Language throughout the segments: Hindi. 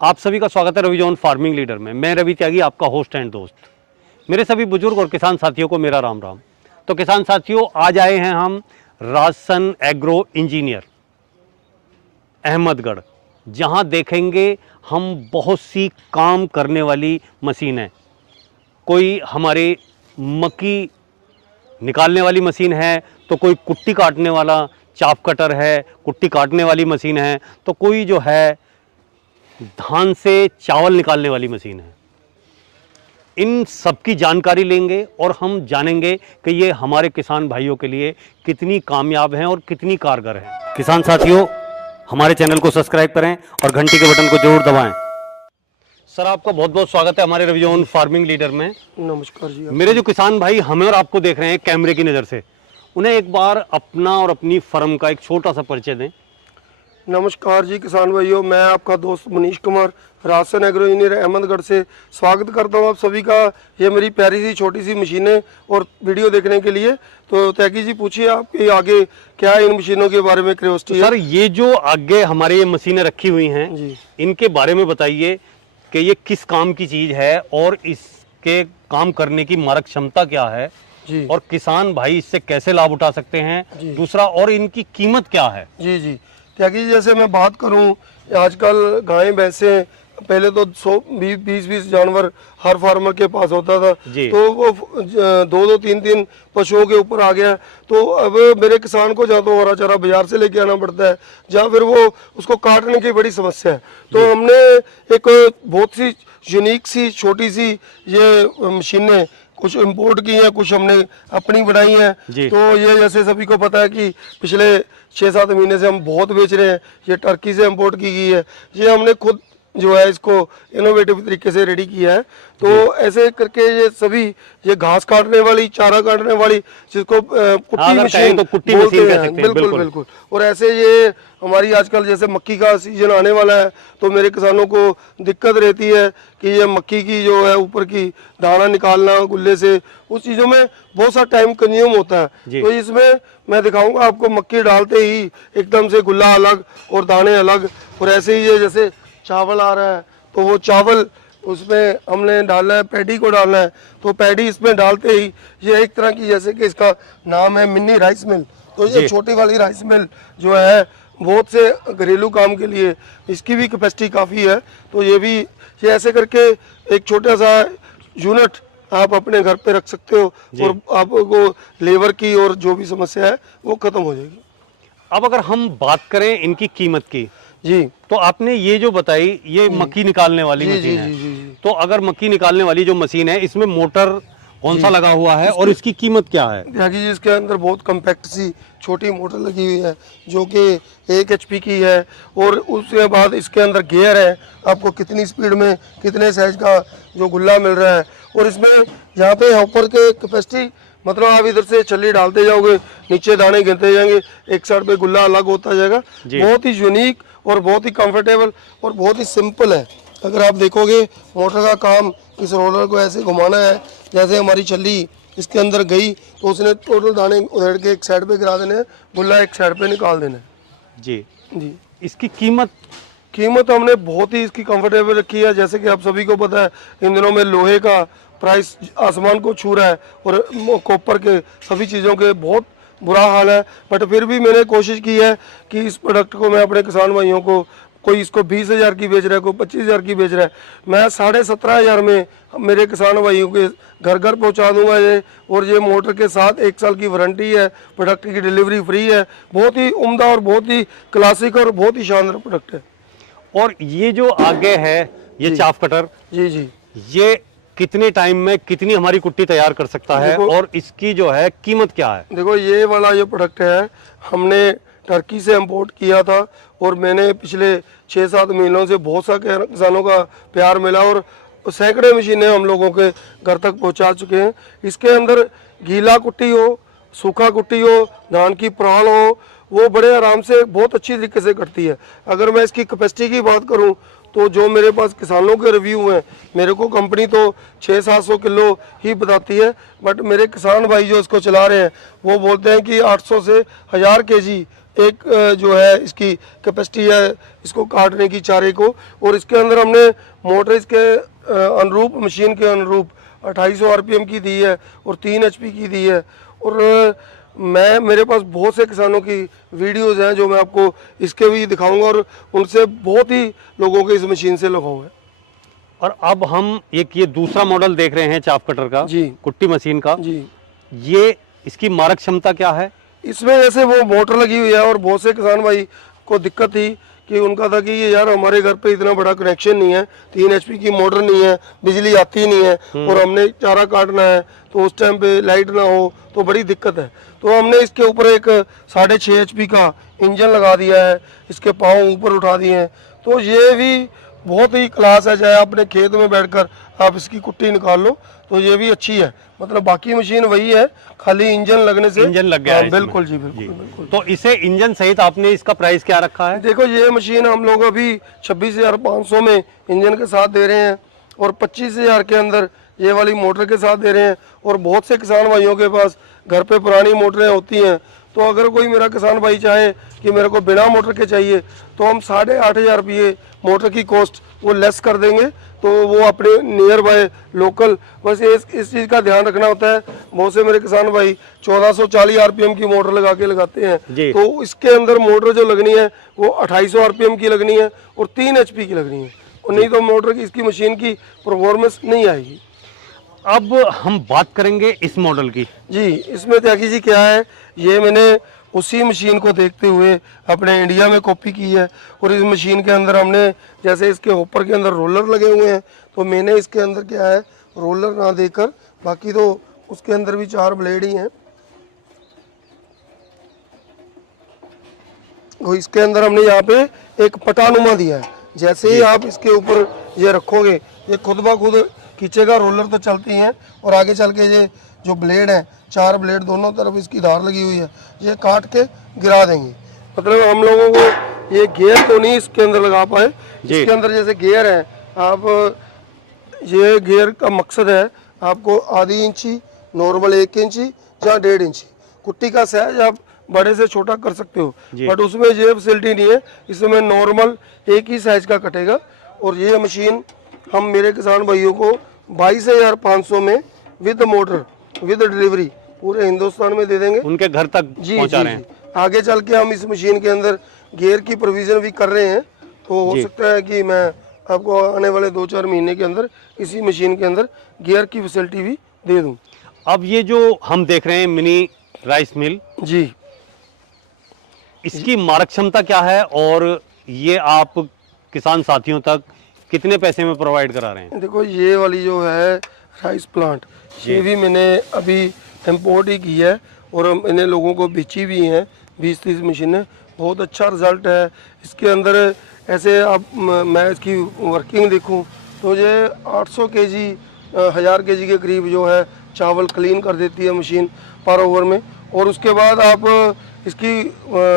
आप सभी का स्वागत है रवि जॉन फार्मिंग लीडर में। मैं रवि त्यागी, आपका होस्ट एंड दोस्त। मेरे सभी बुजुर्ग और किसान साथियों को मेरा राम राम। तो किसान साथियों, आज आए हैं हम राजसन एग्रो इंजीनियर अहमदगढ़, जहां देखेंगे हम बहुत सी काम करने वाली मशीनें। कोई हमारे मक्की निकालने वाली मशीन है, तो कोई कुट्टी काटने वाला चाप कटर है, कुट्टी काटने वाली मशीन है, तो कोई जो है धान से चावल निकालने वाली मशीन है। इन सब की जानकारी लेंगे और हम जानेंगे कि ये हमारे किसान भाइयों के लिए कितनी कामयाब हैं और कितनी कारगर हैं। किसान साथियों, हमारे चैनल को सब्सक्राइब करें और घंटी के बटन को जरूर दबाएं। सर, आपका बहुत बहुत स्वागत है हमारे रवि जॉन फार्मिंग लीडर में। नमस्कार जी। मेरे जो किसान भाई हमें और आपको देख रहे हैं कैमरे की नज़र से, उन्हें एक बार अपना और अपनी फर्म का एक छोटा सा परिचय दें। नमस्कार जी किसान भाइयों, मैं आपका दोस्त मनीष कुमार राजसन एग्रो इंजीनियर अहमदगढ़ से स्वागत करता हूं आप सभी का। ये मेरी प्यारी सी छोटी सी मशीनें और वीडियो देखने के लिए। तो त्यागी जी, पूछिए आपके आगे क्या इन मशीनों के बारे में क्यूरियोसिटी है? सर, ये जो आगे हमारे ये मशीनें रखी हुई हैं जी, इनके बारे में बताइए कि ये किस काम की चीज़ है और इसके काम करने की मारक क्षमता क्या है जी, और किसान भाई इससे कैसे लाभ उठा सकते हैं। जी। दूसरा, और इनकी कीमत क्या है। जी जी। त्यागी जी, जैसे मैं बात करूं, आजकल गायें भैंसें, पहले तो 120 जानवर हर फार्मर के पास होता था, तो वो 2-3 पशुओं के ऊपर आ गया। तो अब मेरे किसान को जहाँ तो हरा चारा बाजार से लेके आना पड़ता है, जहाँ फिर वो उसको काटने की बड़ी समस्या है। तो हमने एक बहुत सी यूनिक सी छोटी सी ये मशीनें कुछ इंपोर्ट की हैं, कुछ हमने अपनी बनाई हैं। तो ये जैसे सभी को पता है कि पिछले 6-7 महीने से हम बहुत बेच रहे हैं। ये टर्की से इंपोर्ट की गई है। ये हमने खुद जो है इसको इनोवेटिव तरीके से रेडी किया है। तो ऐसे करके ये सभी, ये घास काटने वाली, चारा काटने वाली, जिसको कुट्टी मशीन तो कुट्टी बोलते मशीन हैं। कह सकते हैं। बिल्कुल बिल्कुल। और ऐसे ये हमारी आजकल जैसे मक्की का सीजन आने वाला है, तो मेरे किसानों को दिक्कत रहती है कि ये मक्की की जो है ऊपर की दाना निकालना गुल्ले से, उस चीज़ों में बहुत सा टाइम कंज्यूम होता है। तो इसमें मैं दिखाऊंगा आपको, मक्की डालते ही एकदम से गुल्ला अलग और दाने अलग। और ऐसे ही ये जैसे चावल आ रहा है, तो वो चावल उसमें हमने डालना है, पैडी को डालना है। तो पैडी इसमें डालते ही ये एक तरह की, जैसे कि इसका नाम है मिनी राइस मिल, तो ये छोटी वाली राइस मिल जो है बहुत से घरेलू काम के लिए इसकी भी कैपेसिटी काफ़ी है। तो ये ऐसे करके एक छोटा सा यूनिट आप अपने घर पे रख सकते हो और आपको लेबर की और जो भी समस्या है वो खत्म हो जाएगी। अब अगर हम बात करें इनकी कीमत की, जी, तो आपने ये जो बताई, ये मक्की निकालने वाली मशीन है। तो अगर मक्की निकालने वाली जो मशीन है, इसमें मोटर कौन सा लगा हुआ है और इसकी कीमत क्या है? त्यागी जी, इसके अंदर बहुत कम्पैक्ट सी छोटी मोटर लगी हुई है जो कि 1 HP की है। और उसके बाद इसके अंदर गियर है, आपको कितनी स्पीड में कितने साइज का जो गुल्ला मिल रहा है। और इसमें यहाँ पे हॉपर के कैपेसिटी, मतलब आप इधर से छल्ली डालते जाओगे, नीचे दाने गिरते जाएंगे, एक साइड पे गुल्ला अलग होता जाएगा। बहुत ही यूनिक और बहुत ही कंफर्टेबल और बहुत ही सिंपल है। अगर आप देखोगे, मोटर का काम इस रोलर को ऐसे घुमाना है, जैसे हमारी छल्ली इसके अंदर गई तो उसने टोटल दाने उधेड़ के एक साइड पे गिरा देने हैं, गुल्ला एक साइड पे निकाल देना है। जी जी। इसकी कीमत हमने बहुत ही इसकी कंफर्टेबल रखी है। जैसे कि आप सभी को पता है, इन दिनों में लोहे का प्राइस आसमान को छू रहा है और कॉपर के सभी चीज़ों के बहुत बुरा हाल है। बट फिर भी मैंने कोशिश की है कि इस प्रोडक्ट को मैं अपने किसान भाइयों को, कोई इसको 20,000 की बेच रहा है, कोई 25,000 की बेच रहा है, मैं 17,500 में मेरे किसान भाइयों के घर घर पहुंचा दूंगा ये। और ये मोटर के साथ 1 साल की वारंटी है, प्रोडक्ट की डिलीवरी फ्री है। बहुत ही उम्दा और बहुत ही क्लासिक और बहुत ही शानदार प्रोडक्ट है। और ये जो आगे है, ये चाप कटर, जी जी, ये कितने टाइम में कितनी हमारी कुट्टी तैयार कर सकता है और इसकी जो है कीमत क्या है? देखो, ये वाला जो प्रोडक्ट है हमने टर्की से इंपोर्ट किया था और मैंने पिछले 6-7 महीनों से बहुत सा किसानों का प्यार मिला और सैकड़े मशीनें हम लोगों के घर तक पहुंचा चुके हैं। इसके अंदर गीला कुट्टी हो, सूखा कुट्टी हो, धान की पराल हो, वो बड़े आराम से बहुत अच्छी तरीके से कटती है। अगर मैं इसकी कैपेसिटी की बात करूं, तो जो मेरे पास किसानों के रिव्यू हैं, मेरे को कंपनी तो 600-700 किलो ही बताती है, बट मेरे किसान भाई जो इसको चला रहे हैं वो बोलते हैं कि 800 से 1000 kg एक जो है इसकी कैपेसिटी है इसको काटने की चारे को। और इसके अंदर हमने मोटर इसके अनुरूप, मशीन के अनुरूप 2800 आरपीएम की दी है और 3 एचपी की दी है। और मेरे पास बहुत से किसानों की वीडियोज़ हैं जो मैं आपको इसके भी दिखाऊंगा और उनसे बहुत ही लोगों के इस मशीन से लगाऊंगा। और अब हम एक ये दूसरा मॉडल देख रहे हैं चाफ कटर का जी, कुट्टी मशीन का जी। ये इसकी मारक क्षमता क्या है? इसमें जैसे वो मोटर लगी हुई है और बहुत से किसान भाई को दिक्कत थी कि उनका था कि ये यार हमारे घर पे इतना बड़ा कनेक्शन नहीं है, 3 एचपी की मोटर नहीं है, बिजली आती नहीं है और हमने चारा काटना है तो उस टाइम पे लाइट ना हो तो बड़ी दिक्कत है। तो हमने इसके ऊपर एक 6.5 एचपी का इंजन लगा दिया है, इसके पाँव ऊपर उठा दिए हैं। तो ये भी बहुत ही क्लास है, चाहे अपने खेत में बैठकर आप इसकी कुट्टी निकाल लो तो ये भी अच्छी है। मतलब बाकी मशीन वही है, खाली इंजन लगने से इंजन लग गया है इसमें। बिल्कुल जी, बिल्कुल बिल्कुल। तो इसे इंजन सहित आपने इसका प्राइस क्या रखा है? देखो ये मशीन हम लोग अभी 26,500 में इंजन के साथ दे रहे हैं और 25,000 के अंदर ये वाली मोटर के साथ दे रहे हैं। और बहुत से किसान भाइयों के पास घर पे पुरानी मोटरें होती हैं, तो अगर कोई मेरा किसान भाई चाहे कि मेरे को बिना मोटर के चाहिए तो हम 8,500 रुपये मोटर की कॉस्ट वो लेस कर देंगे। तो वो अपने नियर बाय लोकल, बस इस चीज़ का ध्यान रखना होता है। बहुत से मेरे किसान भाई 1440 आरपीएम की मोटर लगा के लगाते हैं, तो इसके अंदर मोटर जो लगनी है वो 2800 आरपीएम की लगनी है और 3 एचपी की लगनी है, और नहीं तो मोटर की इसकी मशीन की परफॉर्मेंस नहीं आएगी। अब हम बात करेंगे इस मॉडल की। जी, इसमें त्यागी जी क्या है, ये मैंने उसी मशीन को देखते हुए अपने इंडिया में कॉपी की है। और इस मशीन के अंदर हमने जैसे इसके ऊपर के अंदर रोलर लगे हुए हैं, तो मैंने इसके अंदर क्या है रोलर ना देकर, बाकी तो उसके अंदर भी 4 ब्लेड ही हैं। तो इसके अंदर हमने यहाँ पे एक पटानुमा दिया है, जैसे ही आप इसके ऊपर ये रखोगे ये खुद ब खुद खींचेगा। रोलर तो चलती हैं और आगे चल के ये जो ब्लेड हैं, 4 ब्लेड दोनों तरफ इसकी धार लगी हुई है, ये काट के गिरा देंगे। मतलब हम लोगों को ये गियर तो नहीं इसके अंदर लगा पाए। इसके अंदर जैसे गियर है, आप ये गियर का मकसद है आपको आधी इंची, नॉर्मल 1 इंची या 1.5 इंची कुट्टी का साइज आप बड़े से छोटा कर सकते हो, बट उसमें ये फैसिलिटी नहीं है। इसमें नॉर्मल एक ही साइज का कटेगा। और ये मशीन हम मेरे किसान भाइयों को 22,500 में विद मोटर विद डिलीवरी पूरे हिंदुस्तान में दे देंगे, उनके घर तक पहुंचा रहे हैं। आगे चल के हम इस मशीन के अंदर गियर की प्रोविजन भी कर रहे हैं, तो हो सकता है कि मैं आपको आने वाले 2-4 महीने के अंदर इसी मशीन के अंदर गियर की फैसिलिटी भी दे दूं। अब ये जो हम देख रहे हैं मिनी राइस मिल जी, इसकी मारक क्षमता क्या है और ये आप किसान साथियों तक कितने पैसे में प्रोवाइड करा रहे हैं? देखो ये वाली जो है राइस प्लांट, ये भी मैंने अभी इम्पोर्ट ही की है और मैंने लोगों को बेची भी हैं 20-30 मशीनें। बहुत अच्छा रिजल्ट है इसके अंदर। ऐसे आप मैं इसकी वर्किंग देखूं तो ये 800 केजी 1000 केजी के करीब जो है चावल क्लीन कर देती है मशीन पर ओवर में। और उसके बाद आप इसकी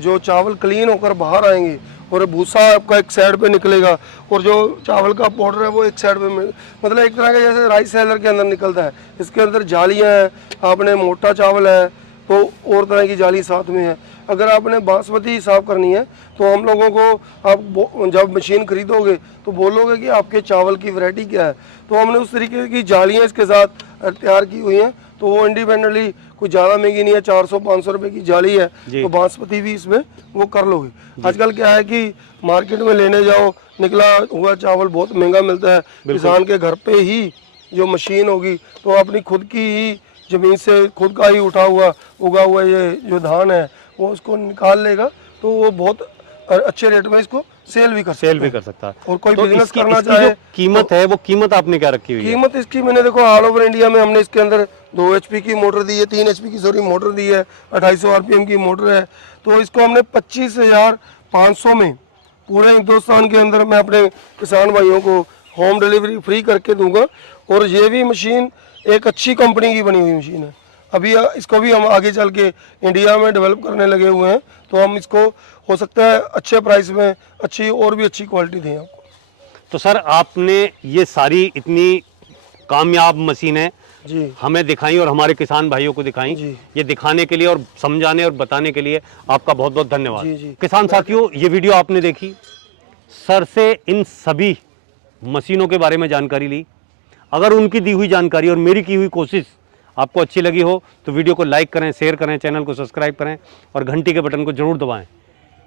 जो चावल क्लीन होकर बाहर आएंगे और भूसा आपका एक साइड पे निकलेगा और जो चावल का पाउडर है वो एक साइड पे मतलब एक तरह का जैसे राइस सेलर के अंदर निकलता है। इसके अंदर जालियां हैं, आपने मोटा चावल है तो और तरह की जाली साथ में है। अगर आपने बासमती साफ करनी है तो हम लोगों को आप जब मशीन खरीदोगे तो बोलोगे कि आपके चावल की वैरायटी क्या है, तो हमने उस तरीके की जालियाँ इसके साथ तैयार की हुई हैं। तो वो इंडिपेंडेंटली कुछ ज़्यादा महंगी नहीं है, 400-500 रुपए की जाली है, तो बासमती भी इसमें वो कर लोगे। आजकल क्या है कि मार्केट में लेने जाओ निकला हुआ चावल बहुत महंगा मिलता है। किसान के घर पे ही जो मशीन होगी तो अपनी खुद की ही ज़मीन से खुद का ही उगा हुआ ये जो धान है वो उसको निकाल लेगा, तो वो बहुत अच्छे रेट में इसको सेल भी कर सकता है। और कोई बिजनेस करना चाहे, कीमत है वो कीमत आपने क्या रखी हुई है? कीमत इसकी मैंने देखो ऑल ओवर इंडिया में हमने इसके अंदर 2 एचपी की मोटर दी है, 3 एचपी की मोटर दी है, 2800 आरपीएम की मोटर है। तो इसको हमने 25,500 में पूरे हिंदुस्तान के अंदर मैं अपने किसान भाइयों को होम डिलीवरी फ्री करके दूंगा। और ये भी मशीन एक अच्छी कंपनी की बनी हुई मशीन है। अभी इसको भी हम आगे चल के इंडिया में डेवलप करने लगे हुए हैं, तो हम इसको हो सकता है अच्छे प्राइस में अच्छी और भी अच्छी क्वालिटी दें आपको। तो सर आपने ये सारी इतनी कामयाब मशीनें जी हमें दिखाई और हमारे किसान भाइयों को दिखाई। जी। ये दिखाने के लिए और समझाने और बताने के लिए आपका बहुत बहुत धन्यवाद। जी, जी। किसान साथियों, ये वीडियो आपने देखी, सर से इन सभी मशीनों के बारे में जानकारी ली। अगर उनकी दी हुई जानकारी और मेरी की हुई कोशिश आपको अच्छी लगी हो तो वीडियो को लाइक करें, शेयर करें, चैनल को सब्सक्राइब करें और घंटी के बटन को जरूर दबाएं।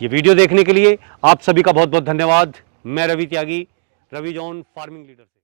ये वीडियो देखने के लिए आप सभी का बहुत बहुत धन्यवाद। मैं रवि त्यागी, रवि जॉन फार्मिंग लीडर से।